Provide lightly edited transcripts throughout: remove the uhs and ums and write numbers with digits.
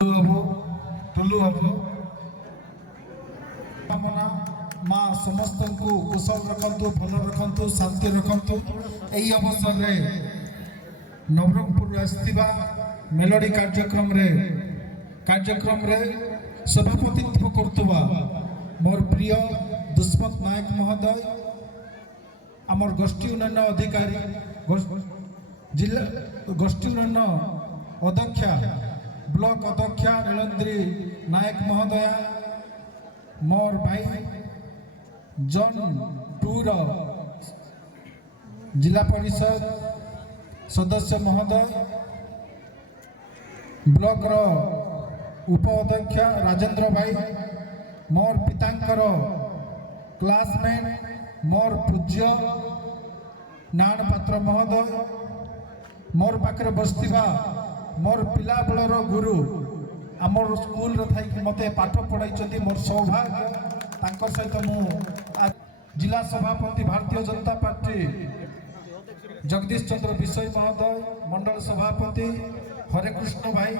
टुलु बाबू कामना माँ समस्त को कुशल रखु भल रखु शांति रखु। यही अवसर में नवरंगपुर आसथिबा मेलोडी कार्यक्रम रे सभापतित्व करतुबा मोर प्रिय दुष्मत नायक महोदय आमर गोष्ठी उन्नयन अधिकारी जिला गोष्ठी उन्नयन अध्यक्षा ब्लॉक अध्यक्षा नीलंद्री नायक महोदया मोर भाई जन टूर जिला परिषद सदस्य महोदय ब्लॉक रो उप अध्यक्ष राजेंद्र भाई मोर पितांकर क्लासमेट मोर पूज्य नाण पात्र महोदय मोर पाखे बसथिबा मोर पिला बेलर गुरु आमर स्कूल थी मत पाठ पढ़ाई मोर सौभाग्य तांकर सहित मु जिला सभापति भारतीय जनता पार्टी जगदीश चंद्र विषय महोदय मंडल सभापति हरे कृष्ण भाई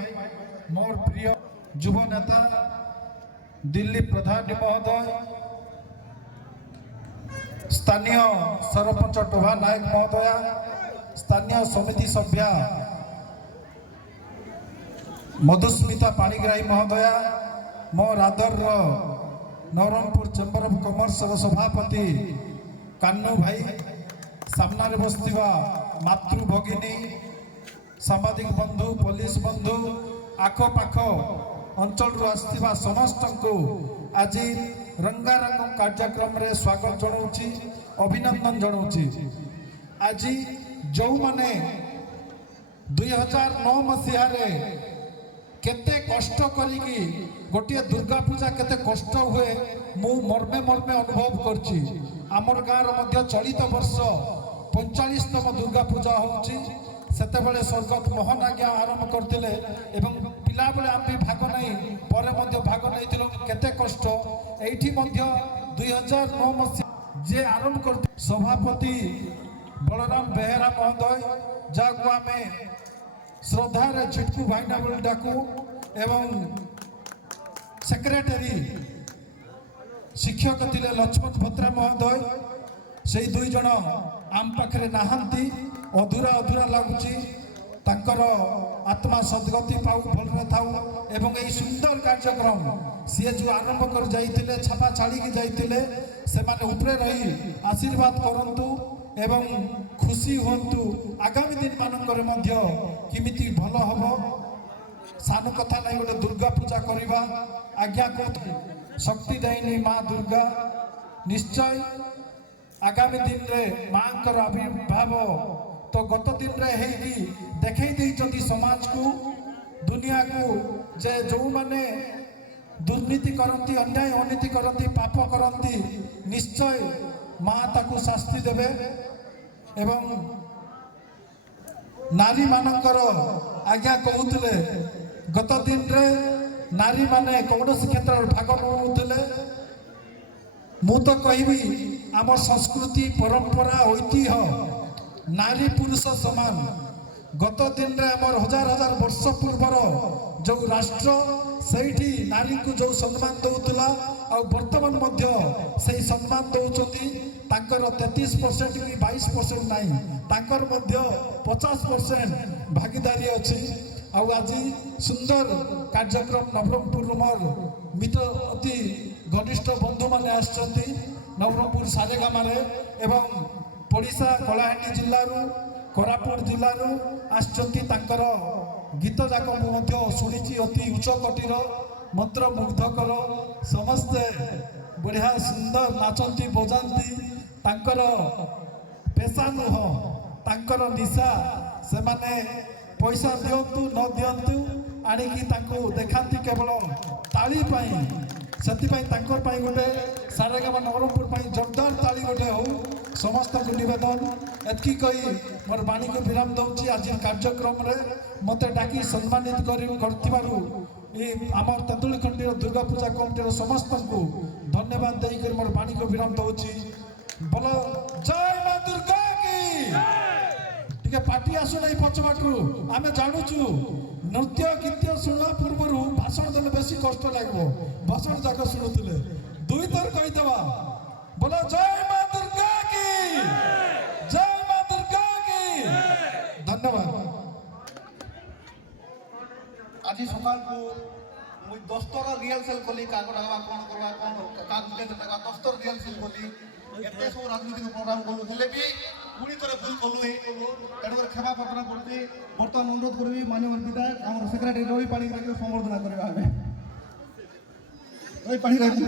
मोर प्रिय युव नेता दिल्ली प्रधान महोदय स्थानीय सरपंच टोभा नायक महोदया स्थानीय समिति सभ्या मधुस्मिता पाणिग्राही महोदया मोर आदर नवरंगपुर चेंबर ऑफ कॉमर्स सभापति कान्नू भाई सामने बसथिबा मातृ भगिनी सांबादिक बंधु पुलिस बंधु आखपाख अंचल आसथिबा समस्त को आज रंगारंग कार्यक्रम रे स्वागत जनाऊँगी अभिनंदन जनाऊँगी। आज जो माने 2009 मसीह केते कष्ट करी गोटे दुर्गा पूजा केते कष्ट हुए मु मर्मे मर्मे अनुभव करछि। आमर गाँव मध्य चलित वर्ष 45तम दुर्गा पूजा होउछि। सेते बेले स्वर्गत मोहन आज्ञा आरंभ करथिले एवं पिला बेले आम भी भाग नहीं परे मध्य भाग नहीं केते कष्ट एठी मध्य 2009 मसीहा जे आरंभ कर सभापति बलराम बेहेरा महोदय जाको आमे श्रद्धार छिटकू भाईना बोली डाकू एवं सेक्रेटरी शिक्षक थिले लक्ष्मण भद्रा महोदय से दुई जन आम पाखे नहांती अधूरा अधूरा लगुची तांकर आत्मा सद्गति पाऊ भलरे थाऊ एवं यही सुंदर कार्यक्रम सी जो आरंभ कर जाइतिले छापा छाड़ी जाइतिले से माने उपरे रही आशीर्वाद करंतु एवं खुशी हुंतु आगामी दिन मानकर मध्य किमिति भल हबो सान कथा नहीं गोटे दुर्गा पूजा करवा आज्ञा कहते शक्ति दायिनी माँ दुर्गा निश्चय आगामी दिन रे माँ कर आविर्भाव तो गत दिन रे हेगी देखै दैछथि समाज को दुनिया को जे जो माने दुर्नीति करती अन्याय अनीति करती पाप करती निश्चय माँ ताकू शास्ति देवे एवं नारी मानकर आज्ञा कहते गत दिन रे नारी माने कौन क्षेत्र भाग नौले मु तो कहबी आम संस्कृति परंपरा ऐतिह्य नारी पुरुष समान गत दिन रे आमर हजार हजार वर्ष पूर्वर जो राष्ट्र सेठी नारी को जो सम्मान दौला आ वर्तमान मध्य से सम्मान दौरान तांकर 33% कि 22% नहीं तांकर मध्य 50% भागीदारी अच्छी आज सुंदर कार्यक्रम नवरंगपुर मोर मित्र अति घनिष्ठ बंधु माने आछंती नवरंगपुर सारेगामारे एवं पड़िशा कलाहांडी जिल्लारू कोरापुट जिल्लारू आछंती तांकर गीत जाक मु शुणी अति उच्च कोटीर मंत्र मुग्धकर समस्ते बढ़िया सुंदर नाचंती बजाती तांकर पेशा नुह तांकर निशा से माने पैसा दियंतु न दियंतु आनिकी तांको देखांती केवल ताली पाई सेतिपाई तांकर पाई गोटे सारेगामा नवरंगपुर पाई जोरदार ताली गोटे हो समस्त को निवेदन एतकी कही मोर बाणी को विराम दउची आज कार्यक्रम रे मते डाकी सम्मानित करथिबारु आमर तेतुली खंडीर दुर्गा पूजा कमिटीर समस्त को धन्यवाद देकर मोर बाणी को विराम दउची। बोलो जय मां दुर्गा की। पार्टी आसु नहीं पछबाटू आमे जानुचु नृत्य गीत शुणा पूर्व कष्ट लगे भाषण जाक शुणुले दुई थर कहीदेवा बोलो जय मां दुर्गा की, जय मां दुर्गा की। धन्यवाद। आज सकाल को मुझे 10 थर रिहर्सल कली कागज लगा कौन करवा कौन कागज लगा 10 थर रिहर्सल कली एते सब राजनीतिक प्रोग्राम कलु हेले भी पुणी थरे भूल कलु हे तेणु क्षमा प्रार्थना करती बर्तमान अनुरोध करबी माननीय विधायक हमर सेक्रेटरी रवि पाणिग्राही संबर्धना करबा हमें रवि पाणिग्राही